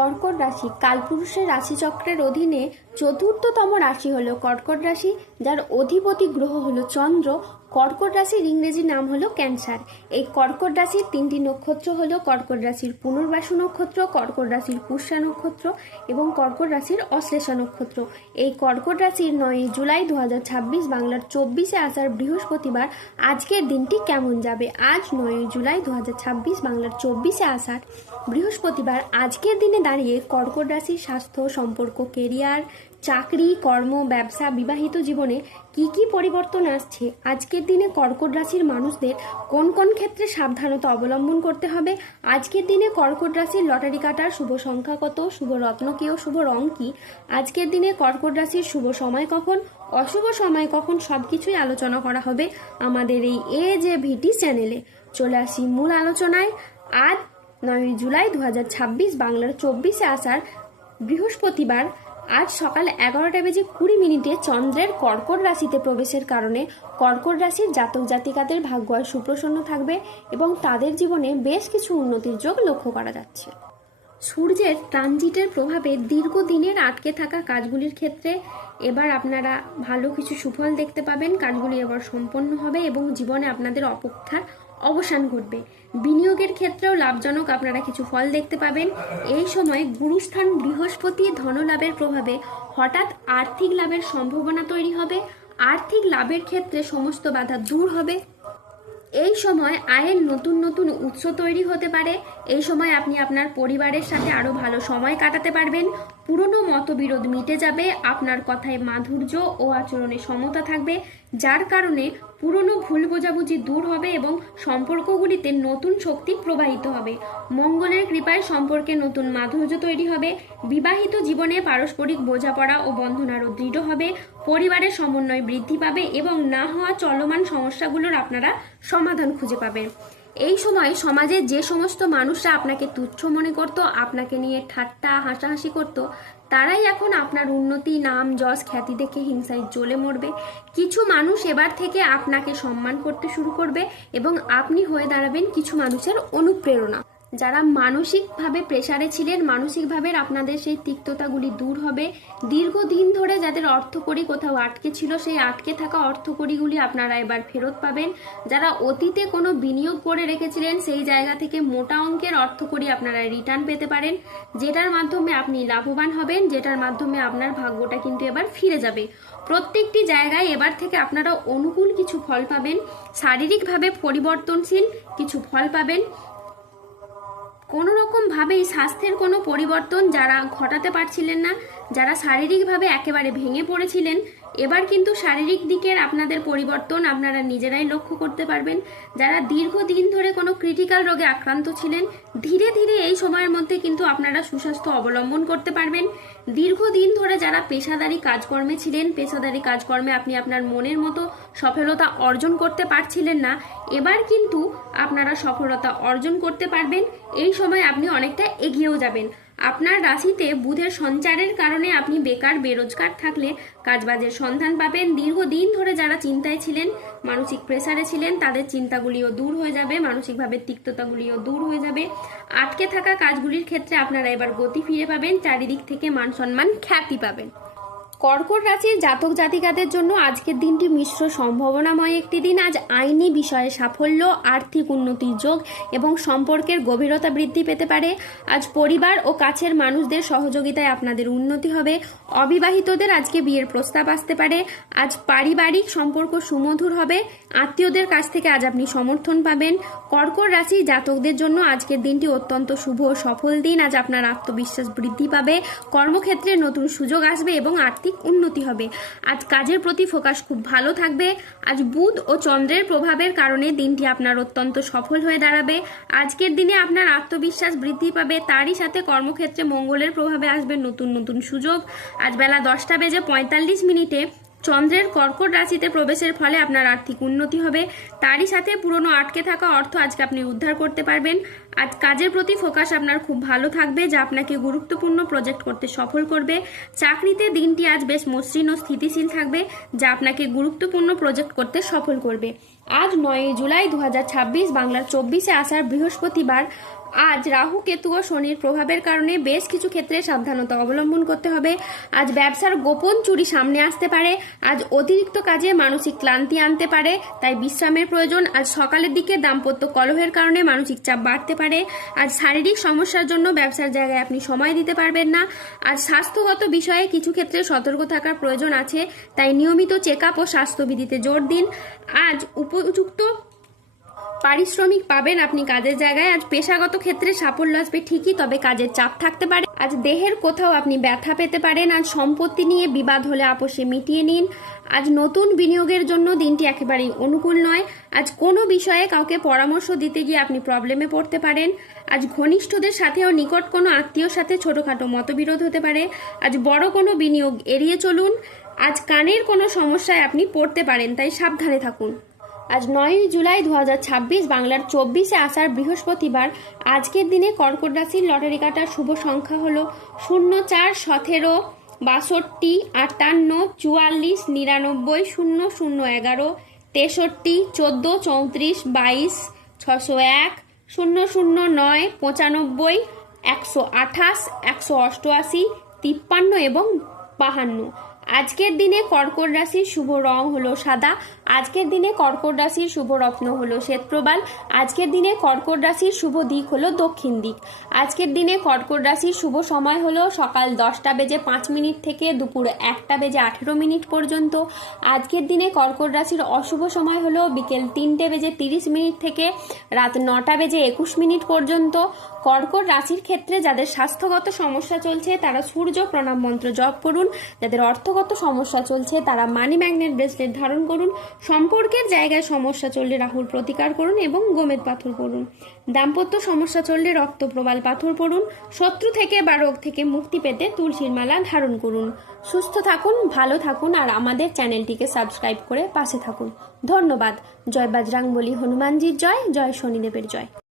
কর্কট রাশি কালপুরুষের রাশিচক্রের অধীনে চতুর্থতম রাশি হলো কর্কট রাশি, যার অধিপতি গ্রহ হলো চন্দ্র। কর্কট রাশির ইংরেজি নাম হলো ক্যান্সার। এই কর্কট রাশির তিনটি নক্ষত্র হলো কর্কট রাশির পুনর্বাসু নক্ষত্র, কর্কট রাশির পুষ্যা নক্ষত্র এবং কর্কট রাশির অশ্লেষা নক্ষত্র। এই কর্কট রাশির 9 জুলাই 2026 বাংলার 24শে আষাঢ় বৃহস্পতিবার আজকের দিনটি কেমন যাবে। আজ 9 জুলাই 2026 বাংলার 24শে আষাঢ় বৃহস্পতিবার আজকের দিনে দাঁড়িয়ে কর্কট রাশির স্বাস্থ্য, সম্পর্ক, কেরিয়ার, চাকরি, কর্ম, ব্যবসা, বিবাহিত জীবনে কি কি পরিবর্তন আসছে। আজকের দিনে কর্কট রাশির মানুষদের কোন কোন ক্ষেত্রে সাবধানতা অবলম্বন করতে হবে। আজকের দিনে কর্কট রাশির লটারি কাটার শুভ সংখ্যা কত, শুভ রত্ন কি ও শুভ রং কি। আজকের দিনে কর্কট রাশির শুভ সময় কখন, অশুভ সময় কখন, সবকিছুই আলোচনা করা হবে আমাদের এই AJVT চ্যানেলে। চলে আসি মূল আলোচনায়। আজ 9 জুলাই 2026 বাংলার 24শে আষাঢ় বৃহস্পতিবার আজ সকাল 11:20 চন্দ্রের কর্কট রাশিতে প্রবেশের কারণে কর্কট রাশির জাতক জাতিকাদের ভাগ্য আর সুপ্রসন্ন থাকবে এবং তাদের জীবনে বেশ কিছু উন্নতির যোগ লক্ষ্য করা যাচ্ছে। সূর্যের ট্রানজিটের প্রভাবে দীর্ঘদিনের আটকে থাকা কাজগুলির ক্ষেত্রে এবার আপনারা ভালো কিছু সুফল দেখতে পাবেন। কাজগুলি এবার সম্পন্ন হবে এবং জীবনে আপনাদের অপেক্ষার অবসান ঘটবে। বিনিয়োগের ক্ষেত্রেও লাভজনক আপনারা কিছু ফল দেখতে পাবেন। এই সময় গুরুস্থান বৃহস্পতি ধনলাভের প্রভাবে হঠাৎ আর্থিক লাভের সম্ভাবনা তৈরি হবে। আর্থিক লাভের ক্ষেত্রে সমস্ত বাধা দূর হবে। এই সময় আয়ের নতুন নতুন উৎস তৈরি হতে পারে। এই সময় আপনি আপনার পরিবারের সাথে আরো ভালো সময় কাটাতে পারবেন। পুরনো মতবিরোধ মিটে যাবে। আপনার কথায় মাধুর্য ও আচরণে সমতা থাকবে, যার কারণে পুরনো ভুল বোঝাবুঝি দূর হবে এবং সম্পর্কগুলিতে নতুন শক্তি প্রবাহিত হবে। মঙ্গলের কৃপায় সম্পর্কে নতুন মাধুর্য তৈরি হবে। বিবাহিত জীবনে পারস্পরিক বোঝাপড়া ও বন্ধন আরও দৃঢ় হবে। পরিবারের সমন্বয় বৃদ্ধি পাবে এবং না হওয়া চলমান সমস্যাগুলোর আপনারা সমাধান খুঁজে পাবেন। এই সময় সমাজে যে সমস্ত মানুষরা আপনাকে তুচ্ছ মনে করত, আপনাকে নিয়ে ঠাট্টা হাসাহাসি করত, তারাই এখন আপনার উন্নতি, নাম, যশ, খ্যাতি দেখে হিংসায় জ্বলে মরবে। কিছু মানুষ এবার থেকে আপনাকে সম্মান করতে শুরু করবে এবং আপনি হয়ে দাঁড়াবেন কিছু মানুষের অনুপ্রেরণা। যারা মানসিকভাবে প্রেসারে ছিলেন, মানসিকভাবে আপনাদের সেই তিক্ততাগুলি দূর হবে। দীর্ঘদিন ধরে যাদের অর্থকড়ি কোথাও আটকে ছিল, সেই আটকে থাকা অর্থকড়িগুলি আপনারা এবার ফেরত পাবেন। যারা অতীতে কোনো বিনিয়োগ করে রেখেছিলেন, সেই জায়গা থেকে মোটা অঙ্কের অর্থকড়ি আপনারা রিটার্ন পেতে পারেন, যেটার মাধ্যমে আপনি লাভবান হবেন, যেটার মাধ্যমে আপনার ভাগ্যটা কিন্তু এবার ফিরে যাবে। প্রত্যেকটি জায়গায় এবার থেকে আপনারা অনুকূল কিছু ফল পাবেন। শারীরিকভাবে পরিবর্তনশীল কিছু ফল পাবেন। কোনো রকমভাবেই স্বাস্থ্যের কোনো পরিবর্তন যারা ঘটাতে পারছিলেন না, যারা শারীরিকভাবে একেবারে ভেঙে পড়েছিলেন, এবার কিন্তু শারীরিক দিকের আপনাদের পরিবর্তন আপনারা নিজেরাই লক্ষ্য করতে পারবেন। যারা দীর্ঘদিন ধরে কোনো ক্রিটিক্যাল রোগে আক্রান্ত ছিলেন, ধীরে ধীরে এই সময়ের মধ্যে কিন্তু আপনারা সুস্বাস্থ্য অবলম্বন করতে পারবেন। দীর্ঘদিন ধরে যারা পেশাদারি কাজকর্মে ছিলেন, পেশাদারি কাজকর্মে আপনি আপনার মনের মতো সফলতা অর্জন করতে পারছিলেন না, এবার কিন্তু আপনারা সফলতা অর্জন করতে পারবেন। এই সময় আপনি অনেকটা এগিয়েও যাবেন। আপনার রাশিতে বুধের সঞ্চারের কারণে আপনি বেকার বেরোজগার থাকলে কাজবাজের সন্ধান পাবেন। দীর্ঘদিন ধরে যারা চিন্তায় ছিলেন, মানসিক প্রেসারে ছিলেন, তাদের চিন্তাগুলিও দূর হয়ে যাবে, মানসিকভাবে তিক্ততাগুলিও দূর হয়ে যাবে। আটকে থাকা কাজগুলির ক্ষেত্রে আপনারা এবার গতি ফিরে পাবেন। চারিদিক থেকে মান সম্মান, খ্যাতি পাবেন। কর্কট রাশির জাতক জাতিকাদের জন্য আজকের দিনটি মিশ্র সম্ভাবনাময় একটি দিন। আজ আইনি বিষয়ে সাফল্য, আর্থিক উন্নতির যোগ এবং সম্পর্কের গভীরতা বৃদ্ধি পেতে পারে। আজ পরিবার ও কাছের মানুষদের সহযোগিতায় আপনাদের উন্নতি হবে। অবিবাহিতদের আজকে বিয়ের প্রস্তাব আসতে পারে। আজ পারিবারিক সম্পর্ক সুমধুর হবে। আত্মীয়দের কাছ থেকে আজ আপনি সমর্থন পাবেন। কর্কট রাশির জাতকদের জন্য আজকের দিনটি অত্যন্ত শুভ ও সফল দিন। আজ আপনার আত্মবিশ্বাস বৃদ্ধি পাবে, কর্মক্ষেত্রে নতুন সুযোগ আসবে এবং আর্থিক উন্নতি হবে। আজ কাজের প্রতি ফোকাস খুব ভালো থাকবে। আজ বুধ ও চন্দ্রের প্রভাবের কারণে দিনটি আপনার অত্যন্ত সফল হয়ে দাঁড়াবে। আজকের দিনে আপনার আত্মবিশ্বাস বৃদ্ধি পাবে, তারই সাথে কর্মক্ষেত্রে মঙ্গলের প্রভাবে আসবে নতুন নতুন সুযোগ। আজ বেলা 10:45 চন্দ্রের কর্কট রাশিতে প্রবেশের ফলে আপনার আর্থিক উন্নতি হবে, তারই সাথে পুরনো আটকে থাকা অর্থ আজকে আপনি উদ্ধার করতে পারবেন। আজ কাজের প্রতি ফোকাস আপনার খুব ভালো থাকবে, যা আপনাকে গুরুত্বপূর্ণ প্রজেক্ট করতে সফল করবে। চাকরিতে দিনটি আজ বেশ মসৃণ ও স্থিতিশীল থাকবে, যা আপনাকে গুরুত্বপূর্ণ প্রজেক্ট করতে সফল করবে। আজ 9 জুলাই 2026 বাংলার 24শে আষাঢ় বৃহস্পতিবার আজ রাহু কেতু ও শনির প্রভাবের কারণে বেশ কিছু ক্ষেত্রে সাবধানতা অবলম্বন করতে হবে। আজ ব্যবসার গোপন চুরি সামনে আসতে পারে। আজ অতিরিক্ত কাজে মানসিক ক্লান্তি আনতে পারে, তাই বিশ্রামের প্রয়োজন। আজ সকালের দিকে দাম্পত্য কলহের কারণে মানসিক চাপ বাড়তে পারে। আজ শারীরিক সমস্যার জন্য ব্যবসার জায়গায় আপনি সময় দিতে পারবেন না। আজ স্বাস্থ্যগত বিষয়ে কিছু ক্ষেত্রে সতর্ক থাকার প্রয়োজন আছে, তাই নিয়মিত চেক আপ ও স্বাস্থ্যবিধিতে জোর দিন। আজ উপযুক্ত পারিশ্রমিক পাবেন আপনি কাজের জায়গায়। আজ পেশাগত ক্ষেত্রে সাফল্য আসবে ঠিকই, তবে কাজের চাপ থাকতে পারে। আজ দেহের কোথাও আপনি ব্যথা পেতে পারেন। আজ সম্পত্তি নিয়ে বিবাদ হলে আপোষে মিটিয়ে নিন। আজ নতুন বিনিয়োগের জন্য দিনটি একেবারেই অনুকূল নয়। আজ কোনো বিষয়ে কাউকে পরামর্শ দিতে গিয়ে আপনি প্রবলেমে পড়তে পারেন। আজ ঘনিষ্ঠদের সাথেও নিকট কোনো আত্মীয়র সাথে ছোটখাটো মতবিরোধ হতে পারে। আজ বড় কোনো বিনিয়োগ এড়িয়ে চলুন। আজ কানের কোনো সমস্যায় আপনি পড়তে পারেন, তাই সাবধানে থাকুন। আজ 9 জুলাই 2026 বাংলার 24শে আষাঢ় বৃহস্পতিবার। আজকের দিনে কর্কট রাশির লটারি কাটার শুভ সংখ্যা হলো 04, 17, 62, 58, 44, 99, 00, 11, 63, 14, 34, 22, 601, 009, 95, 128, 188, 53 এবং 52। আজকের দিনে কর্কট রাশির শুভ রং হলো সাদা। আজকের দিনে কর্কট রাশির শুভ রত্ন হলো শ্বেতপ্রবাল। আজকের দিনে কর্কট রাশির শুভ দিক হলো দক্ষিণ দিক। আজকের দিনে কর্কট রাশির শুভ সময় হলো সকাল 10:05 থেকে দুপুর 1:18 পর্যন্ত। আজকের দিনে কর্কট রাশির অশুভ সময় হলো বিকেল 3:30 থেকে রাত 9:21 পর্যন্ত। কর্কট রাশির ক্ষেত্রে যাদের স্বাস্থ্যগত সমস্যা চলছে তারা সূর্য প্রণাম মন্ত্র জপ করুন। যাদের অর্থগত সমস্যা চলছে তারা মানি ম্যাগনেট ব্রেসলেট ধারণ করুন। সম্পর্কের জায়গায় সমস্যা চললে রাহুর প্রতিকার করুন এবং গোমেদ পাথর পড়ুন। দাম্পত্য সমস্যা চললে রক্তপ্রবাল পাথর পড়ুন। শত্রু থেকে বা রোগ থেকে মুক্তি পেতে তুলসীর মালা ধারণ করুন। সুস্থ থাকুন, ভালো থাকুন আর আমাদের চ্যানেলটিকে সাবস্ক্রাইব করে পাশে থাকুন। ধন্যবাদ। জয় বজরংবলী হনুমানজির জয়, জয় শনিদেবের জয়।